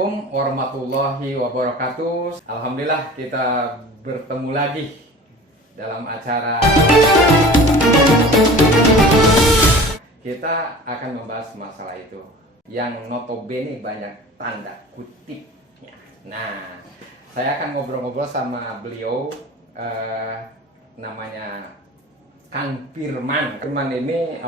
Assalamualaikum warahmatullahi wabarakatuh. Alhamdulillah kita bertemu lagi dalam acara. Kita akan membahas masalah itu yang notabene banyak tanda kutipnya. Nah, saya akan ngobrol-ngobrol sama beliau, namanya Kang Firman. Firman ini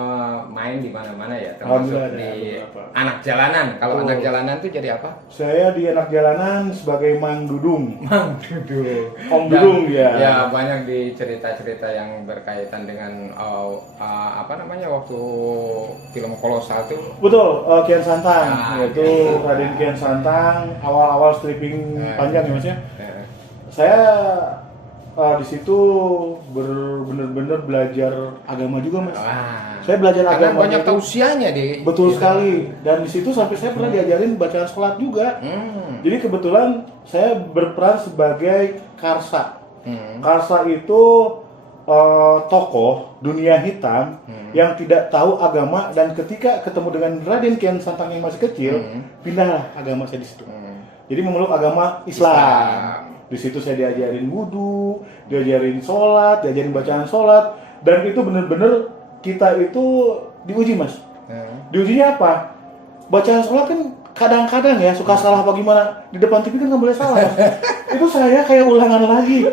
main di mana-mana ya, termasuk di anak jalanan. Kalau anak jalanan itu jadi apa? Saya di anak jalanan sebagai Mang Dudung. Mang Dudung. Om Dudung ya. Ya, banyak di cerita-cerita yang berkaitan dengan apa namanya waktu film Kolosal itu. Betul, Kian Santang. Yaitu gitu. Raden Kian Santang, awal-awal stripping panjang ya Mas ya. Saya di situ benar-benar belajar agama juga Mas. Saya belajar karena agama banyak itu, usianya di. betul sekali. Dan di situ sampai saya pernah diajarin bacaan sholat juga. Jadi kebetulan saya berperan sebagai Karsa. Karsa itu tokoh dunia hitam yang tidak tahu agama, dan ketika ketemu dengan Raden Kian Santang yang masih kecil, pindahlah agama saya di situ. Jadi memeluk agama Islam. Di situ saya diajarin wudhu, diajarin sholat, diajarin bacaan sholat, dan itu benar-benar kita itu diuji Mas. Diujinya apa? Bacaan sholat kan kadang-kadang ya suka salah apa gimana, di depan TV kan nggak boleh salah Mas. Itu saya kayak ulangan lagi.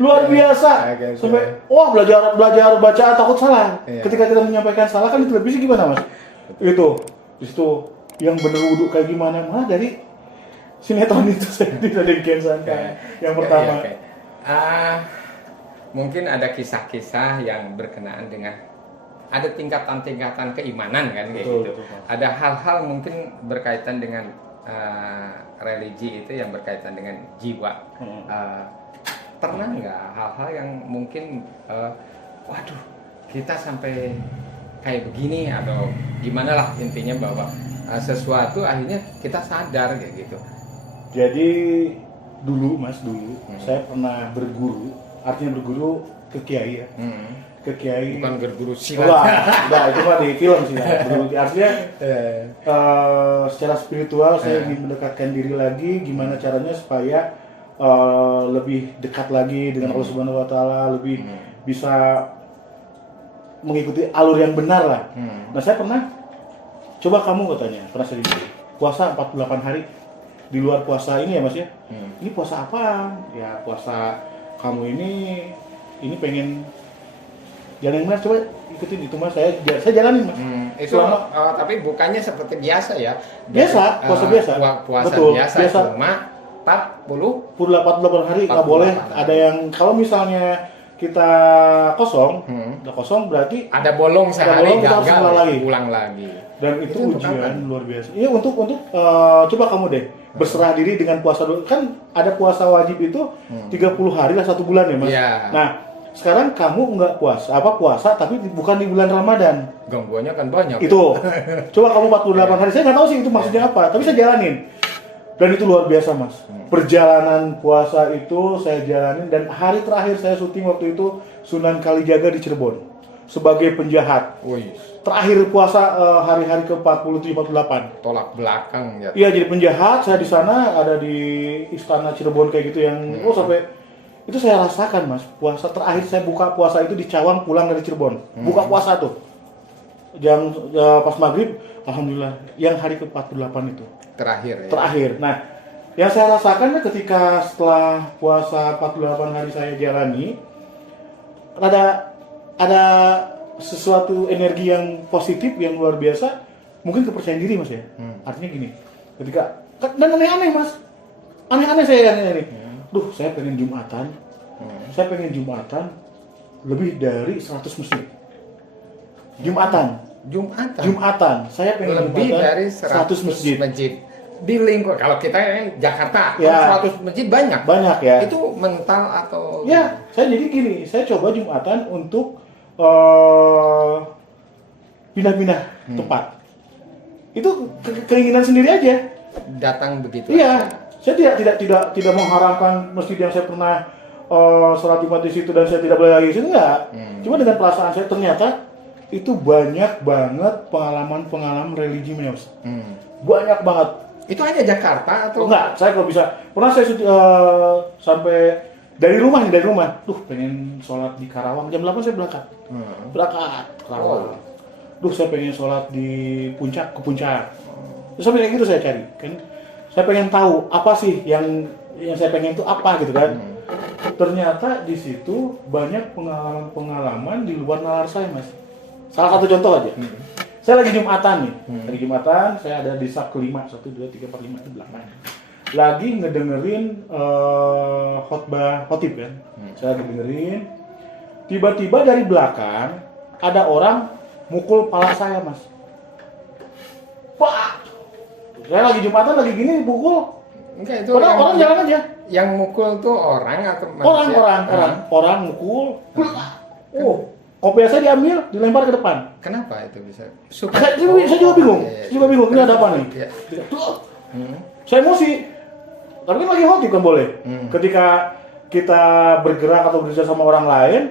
Luar biasa. Sampai wah belajar bacaan takut salah. Ketika kita menyampaikan salah kan di televisi gimana Mas? Itu di situ yang bener wudhu kayak gimana, malah dari sinetron itu saya tidak Kian Santang yang pertama. Mungkin ada kisah-kisah yang berkenaan dengan ada tingkatan-tingkatan keimanan kan kayak gitu. Betul. Ada hal-hal mungkin berkaitan dengan religi itu yang berkaitan dengan jiwa. Pernah nggak hal-hal yang mungkin waduh kita sampai kayak begini atau gimana lah, intinya bahwa sesuatu akhirnya kita sadar kayak gitu. Jadi dulu Mas, saya pernah berguru, artinya berguru ke kiai ya. Ke kiai. Bukan berguru silat. Enggak, itu mah di film sih. Berguru artinya secara spiritual saya ingin mendekatkan diri lagi, gimana caranya supaya lebih dekat lagi dengan Allah Subhanahu wa taala, lebih bisa mengikuti alur yang benar lah. Nah, saya pernah coba, kamu katanya, pernah saya diberi puasa 48 hari. Di luar puasa ini ya Mas ya. Ini puasa apa? Ya puasa kamu ini pengen jalan yang benar, coba ikutin itu Mas. Saya jalanin Mas. Itu tapi bukannya seperti biasa ya. Biasa, puasa biasa. Puasa Betul, biasa cuma 48 hari nggak boleh. Ada yang kalau misalnya kita kosong, udah kosong berarti ada bolong sehari, kita harus ulang lagi. Dan itu ujian luar biasa. Iya, untuk coba kamu deh berserah diri dengan puasa dulu. Kan ada puasa wajib itu 30 hari lah, 1 bulan ya Mas. Yeah. Nah, sekarang kamu nggak puasa tapi bukan di bulan Ramadan. Gangguannya kan banyak. Itu. Coba kamu 48 hari. Saya nggak tahu sih itu maksudnya apa, tapi saya jalanin. Dan itu luar biasa Mas. Perjalanan puasa itu saya jalanin, dan hari terakhir saya syuting waktu itu Sunan Kalijaga di Cirebon sebagai penjahat. Terakhir puasa hari-hari ke-47 48. Tolak belakang ya. Iya, jadi penjahat. Saya di sana ada di Istana Cirebon kayak gitu yang sampai itu saya rasakan Mas. Puasa terakhir saya buka puasa itu di Cawang pulang dari Cirebon. Buka puasa tuh. Pas maghrib, alhamdulillah, yang hari ke-48 itu. Terakhir ya. Terakhir. Nah, yang saya rasakan ketika setelah puasa 48 hari saya jalani, ada sesuatu energi yang positif yang luar biasa, mungkin kepercayaan diri Mas ya. Artinya gini, ketika dan aneh-aneh Mas, aneh-aneh saya ini. Saya pengen Jumatan, saya pengen Jumatan lebih dari 100 masjid. Jumatan, saya pengen lebih Jumatan dari 100 masjid. Di lingkup, kalau kita Jakarta, ya, 100 masjid banyak ya. Itu mental atau ya, saya jadi gini, saya coba Jumatan untuk pindah-pindah tempat. Itu keinginan sendiri aja. Datang begitu. Iya, saya tidak mengharapkan masjid yang saya pernah sholat Jumat di situ dan saya tidak boleh lagi di situ, enggak. Cuma dengan perasaan saya, ternyata itu banyak banget pengalaman religi Mas. Banyak banget. Itu hanya Jakarta atau? Enggak, saya kalau bisa. Pernah saya sampai dari rumah, pengen sholat di Karawang, jam 8 saya berangkat. Berangkat Karawang. Saya pengen sholat di ke puncak. Terus sampai kayak gitu saya cari, kan. Saya pengen tahu apa sih yang saya pengen itu apa gitu kan. Ternyata di situ banyak pengalaman di luar nalar saya, Mas. Salah satu contoh aja. Saya lagi Jumatan nih. Lagi Jumatan, saya ada di sab kelima, 1, 2, 3, 4, 5 di belakang. Lagi ngedengerin khotib kan. Saya lagi dengerin. Tiba-tiba dari belakang ada orang mukul kepala saya, Mas. Pak! Saya lagi Jumatan, lagi gini pukul. Enggak, itu orang jalan aja. Yang mukul tuh orang atau manusia? Orang mukul. Kopi saya diambil, dilempar ke depan. Kenapa itu bisa? Saya juga bingung. Saya juga bingung. Ini ada apa nih? Iya. Saya emosi. Tapi kan lagi khotib kan boleh. Ketika kita bergerak atau berbicara sama orang lain,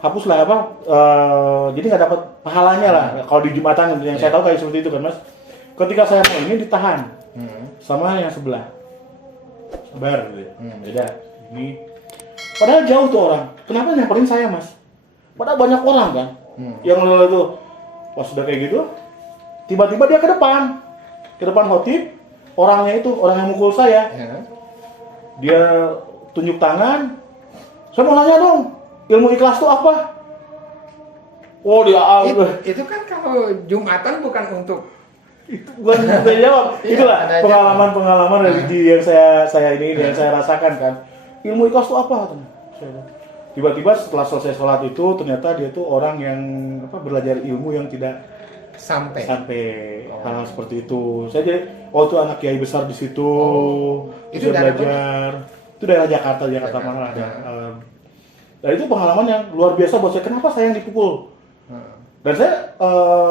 hapuslah jadi nggak dapat pahalanya lah. Kalau di Jumatan yang saya tahu kayak seperti itu kan, Mas. Ketika saya mau ini ditahan sama yang sebelah. Sabar gitu ya. Beda. Ini padahal jauh tuh orang. Kenapa nyamperin saya, Mas? Padahal banyak orang kan. Yang lalu itu pas sudah kayak gitu, tiba-tiba dia ke depan khotib. Orangnya itu, orang yang mukul saya. Dia tunjuk tangan. Saya mau nanya dong, ilmu ikhlas itu apa? Oh dia itu kan kalau Jumatan bukan untuk itu bukan saya jawab. Itulah pengalaman religi yang saya yang saya rasakan kan. Ilmu ikhlas itu apa? Tiba-tiba setelah selesai sholat itu ternyata dia tuh orang yang belajar ilmu yang tidak sampai hal seperti itu. Saya jadi itu anak kiai besar di situ. Itu belajar. Itu daerah Jakarta mana ada. Dan itu pengalaman yang luar biasa buat saya. Kenapa saya yang dipukul? Dan saya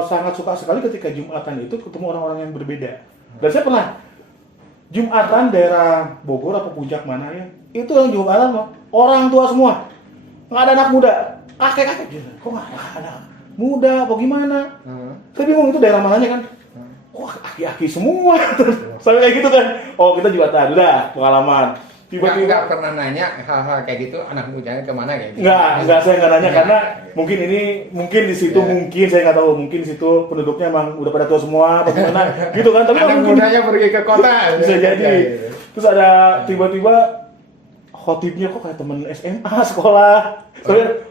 sangat suka sekali ketika Jumatan itu ketemu orang-orang yang berbeda. Dan saya pernah Jumatan daerah Bogor atau Puncak mana ya? Itu yang Jumatan orang tua semua. Nggak ada anak muda. Kakek-kakek. Kok nggak ada anak muda apa gimana? Saya bingung itu daerah mananya kan? Wah, aki-aki semua. Sampai kayak gitu kan. Oh, kita Jumatan. Udah, pengalaman. Tiba-tiba nggak pernah nanya hal-hal kayak gitu, anak mudanya kemana kayak gitu? Nggak, saya nggak nanya karena mungkin di situ mungkin saya nggak tahu, mungkin di situ penduduknya emang udah pada tua semua, bagaimana gitu kan? Tapi anak mudanya pergi ke kota bisa jadi. Terus ada tiba-tiba khotibnya kok kayak temen SMA sekolah.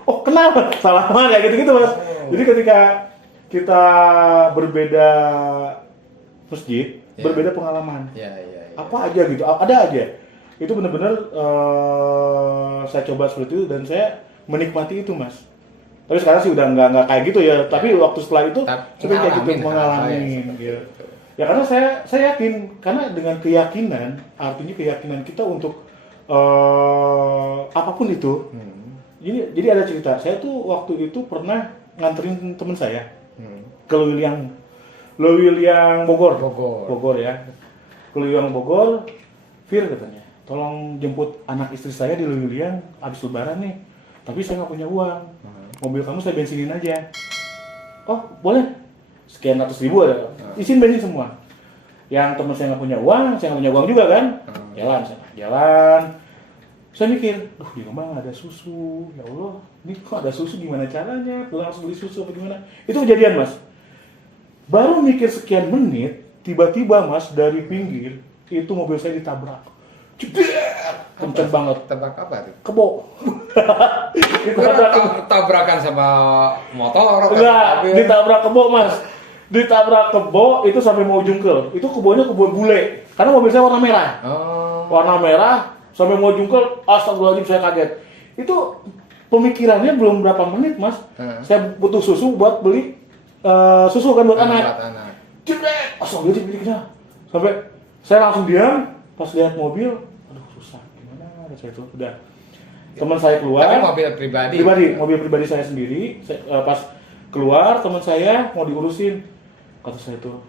Oh kenal, salaman kayak gitu-gitu Mas. Jadi ketika kita berbeda masjid, berbeda pengalaman. Apa aja gitu, ada aja. Itu benar-benar saya coba seperti itu dan saya menikmati itu, Mas. Tapi sekarang sih udah nggak kayak gitu ya. Tapi waktu setelah itu saya kayak gitu mengalami. Gitu. Ya karena saya yakin, karena dengan keyakinan, artinya keyakinan kita untuk apapun itu. Jadi ada cerita. Saya tuh waktu itu pernah nganterin teman saya ke Lewiliang Bogor ya. Ke Lewiliang Bogor, Fir katanya. Tolong jemput anak istri saya di Lewiliang habis lebaran nih. Tapi saya nggak punya uang. Mobil kamu saya bensinin aja. Oh, boleh. Sekian ratus ribu ada. Isin bensin semua. Yang teman saya nggak punya uang, saya nggak punya uang juga kan. Jalan. Saya mikir, di rumah nggak ada susu. Ya Allah, ini kok ada susu gimana caranya? Pulang harus beli susu apa gimana? Itu kejadian, Mas. Baru mikir sekian menit, tiba-tiba Mas dari pinggir itu mobil saya ditabrak. Kenceng banget. Tabrak apa tuh? Kebo. Tabrakan sama motor? Enggak, ditabrak kebo Mas. Ditabrak kebo itu sampai mau jungkel. Itu kebonya kebo bule. Karena mobil saya warna merah. Warna merah sampai mau jungkel. Astagfirullahaladzim, saya kaget. Itu pemikirannya belum berapa menit Mas. Saya butuh susu buat beli susu kan buat anak. Jebret. Astagfirullahaladzim. Sampai saya langsung diam. Pas lihat mobil, aduh susah, gimana saya itu udah. Teman saya keluar. Tapi mobil pribadi. Mobil pribadi saya sendiri. Pas keluar teman saya mau diurusin, kata saya tuh,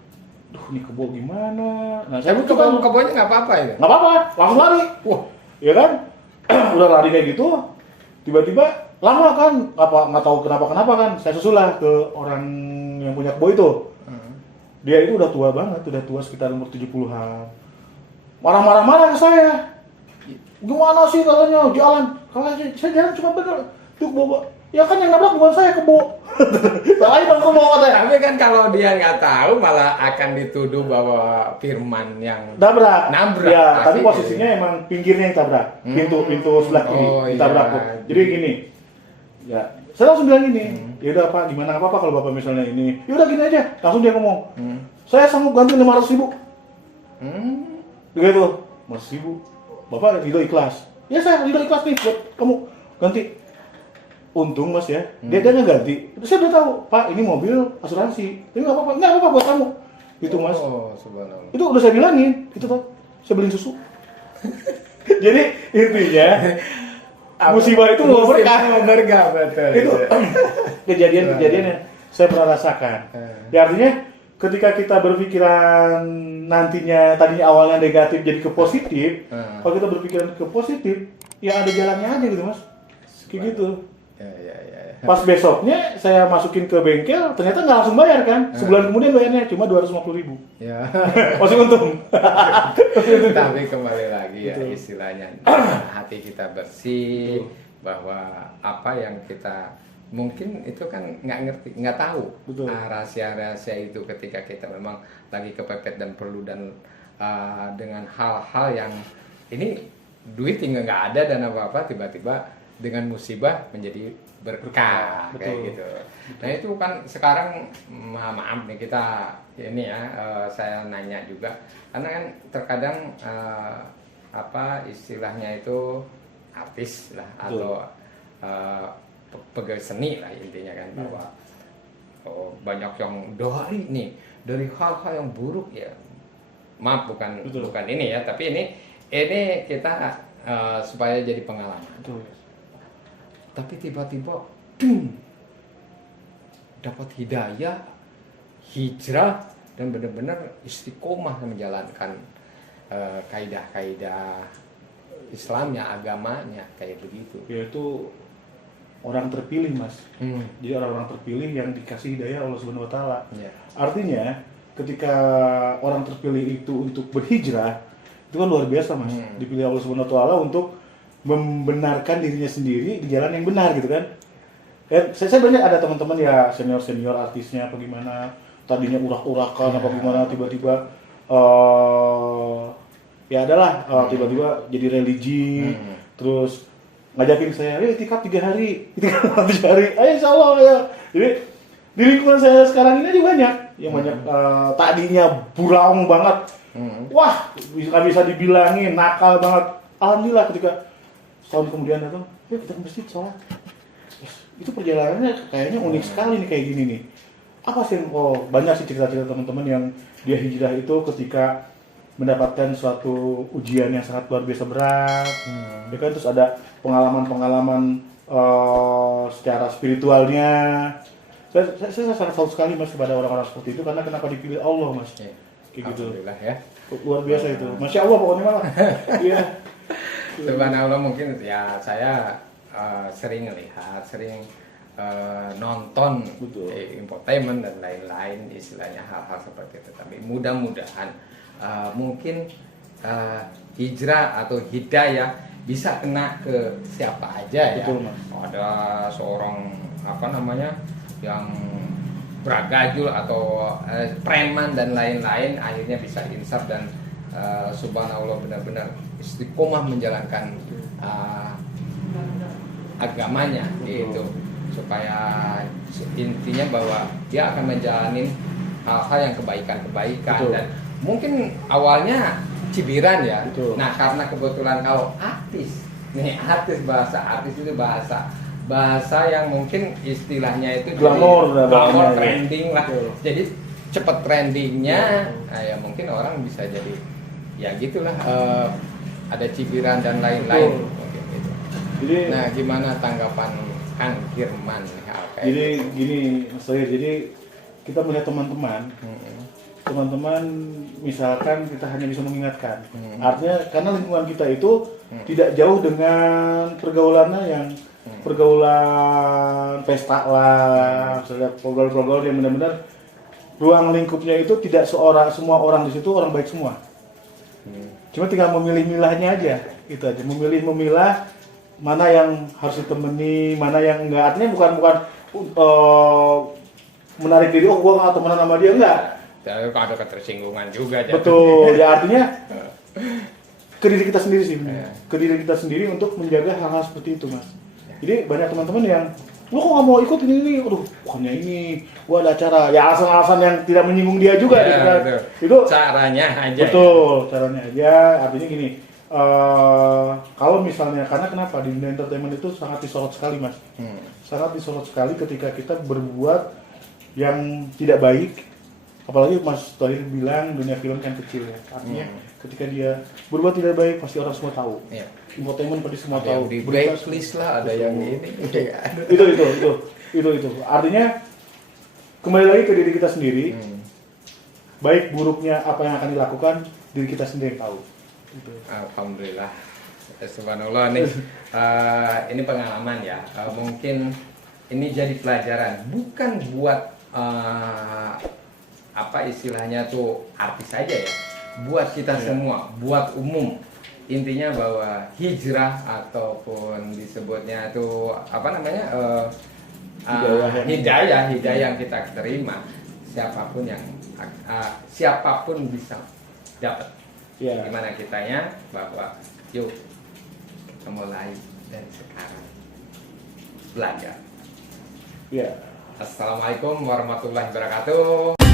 duh ini kebo gimana? Nah saya kebonya nggak apa-apa ya? Nggak apa-apa, langsung lari. Wah, ya kan? Udah lari kayak gitu, tiba-tiba lama kan, nggak tahu kenapa kan, saya susul lah ke orang yang punya kebo itu. Dia itu udah tua banget, udah tua sekitar umur 70-an. Marah-marah ke saya. Gimana sih katanya jalan? Kalau saya jalan cuma bener. Tuh bawa. Ya kan yang nabrak bukan saya, kebo. Salahin dong kebo katanya. Tapi kan kalau dia nggak tahu malah akan dituduh bahwa Firman yang Nabrak. Ya, tapi pasti posisinya emang pinggirnya yang tabrak. Pintu sebelah kiri ditabrak tuh. Jadi gini. Ya, saya langsung bilang gini. Ya udah Pak, gimana apa kalau Bapak misalnya ini? Ya udah gini aja. Langsung dia ngomong. Saya sanggup ganti 500.000. Begitu. 500.000. Bapak ridho ikhlas. Ya saya ridho ikhlas nih buat kamu ganti. Untung Mas ya, dia nggak ganti. Terus saya udah tahu, Pak ini mobil asuransi. Tapi nggak apa-apa buat kamu. Itu Mas. Oh, subhanallah. Itu udah saya bilangin, itu Pak. Saya beliin susu. Jadi intinya musibah itu mau berkah. Betul. Itu kejadian-kejadian yang saya pernah rasakan. Ya artinya ketika kita berpikiran nantinya tadinya awalnya negatif jadi ke positif, kalau kita berpikiran ke positif, ya ada jalannya aja gitu Mas. Kayak gitu. Ya. Pas besoknya saya masukin ke bengkel, ternyata nggak langsung bayar kan. Sebulan kemudian bayarnya cuma 250.000. Ya. Masih untung. Tapi kembali lagi ya istilahnya hati kita bersih. Betul. Bahwa apa yang kita mungkin itu kan nggak tahu. Betul. Rahasia-rahasia itu ketika kita memang lagi kepepet dan perlu dan dengan hal-hal yang ini duit tinggal nggak ada dan apa-apa tiba-tiba dengan musibah menjadi berkah kayak gitu. Nah itu kan sekarang maaf nih kita ini ya saya nanya juga karena kan terkadang apa istilahnya itu artis lah atau pegawai seni lah intinya kan bahwa banyak yang dari hal-hal yang buruk ya maaf bukan ini ya tapi ini kita supaya jadi pengalaman. Tapi tiba-tiba dapat hidayah, hijrah dan benar-benar istiqomah menjalankan kaidah-kaidah Islamnya, agamanya kayak begitu. Yaitu orang terpilih Mas. Jadi orang-orang terpilih yang dikasih hidayah Allah Subhanahu Wa Taala. Artinya ketika orang terpilih itu untuk berhijrah itu kan luar biasa Mas. Dipilih Allah Subhanahu Wa Taala untuk membenarkan dirinya sendiri di jalan yang benar gitu kan. Saya banyak ada teman-teman ya senior artisnya apa gimana tadinya urak-urakan apa gimana tiba-tiba ya adalah tiba-tiba jadi religi terus ngajakin saya itikaf 3 hari ayo insyaallah ya. Jadi di lingkungan saya sekarang ini aja banyak yang banyak tadinya buram banget wah bisa dibilangin nakal banget. Alhamdulillah ketika setahun kemudian datang, ya kita ke masjid sholat. Itu perjalanannya kayaknya unik sekali nih kayak gini nih. Apa sih? Banyak sih cerita-cerita teman-teman yang dia hijrah itu ketika mendapatkan suatu ujian yang sangat luar biasa berat. Ya kan terus ada pengalaman-pengalaman secara spiritualnya. Saya sangat salut sekali Mas kepada orang-orang seperti itu karena kenapa dipilih Allah Mas. Kayak gitu. Alhamdulillah ya. Luar biasa itu. Masya Allah pokoknya malah. Iya. Subhanallah mungkin ya saya sering lihat, nonton infotainment dan lain-lain istilahnya hal-hal seperti itu. Tapi mudah-mudahan mungkin hijrah atau hidayah bisa kena ke siapa aja ya. Ada seorang yang beragajul atau preman dan lain-lain akhirnya bisa insaf dan subhanallah benar-benar istiqomah menjalankan agamanya gitu supaya intinya bahwa dia akan menjalani hal-hal yang kebaikan dan mungkin awalnya cibiran ya. Nah karena kebetulan kalau artis itu bahasa yang mungkin istilahnya itu glamor trending lah. Jadi cepat trendingnya, ya mungkin orang bisa jadi ya gitulah ada cibiran dan lain-lain. Gitu. Jadi, nah gimana tanggapan Kang Firman? Jadi gini Mas Tohir, jadi kita melihat teman-teman misalkan kita hanya bisa mengingatkan. Artinya karena lingkungan kita itu tidak jauh dengan pergaulannya yang pergaulan pesta lah, misalnya pergaulan yang benar-benar ruang lingkupnya itu tidak semua orang di situ orang baik semua. Cuma tinggal memilih-milahnya aja, itu aja. Memilah mana yang harus ditemani, mana yang enggak. Artinya bukan menarik diri, oh gua nggak temenan sama dia, enggak. Jadi ada ketersinggungan juga. Betul, ya artinya ke diri kita sendiri sih, ke diri kita sendiri untuk menjaga hal-hal seperti itu, Mas. Jadi banyak teman-teman yang, lo kok nggak mau ikut ini, aduh, bukannya ini, gua ada acara, ya alasan-alasan yang tidak menyinggung dia juga, itu caranya aja. Betul, caranya aja. Artinya gini, kalau misalnya, karena kenapa di dunia entertainment itu sangat disorot sekali, Mas, sangat disorot sekali ketika kita berbuat yang tidak baik. Apalagi Mas Thohir bilang dunia film kan kecil ya, artinya ketika dia berbuat tidak baik pasti orang semua tahu. Infotainment pasti semua ada tahu. Di blacklist lah, ada yang ini. Itu. Artinya kembali lagi ke diri kita sendiri. Baik buruknya apa yang akan dilakukan diri kita sendiri yang tahu. Gitu. Alhamdulillah, subhanallah nih. Ini pengalaman ya. Mungkin ini jadi pelajaran, bukan buat apa istilahnya tuh artis saja ya, buat kita semua, buat umum. Intinya bahwa hijrah ataupun disebutnya tuh apa namanya hidayah yang kita terima, siapapun bisa dapat. Gimana kitanya bahwa yuk kita mulai dari sekarang belajar. Assalamualaikum warahmatullahi wabarakatuh.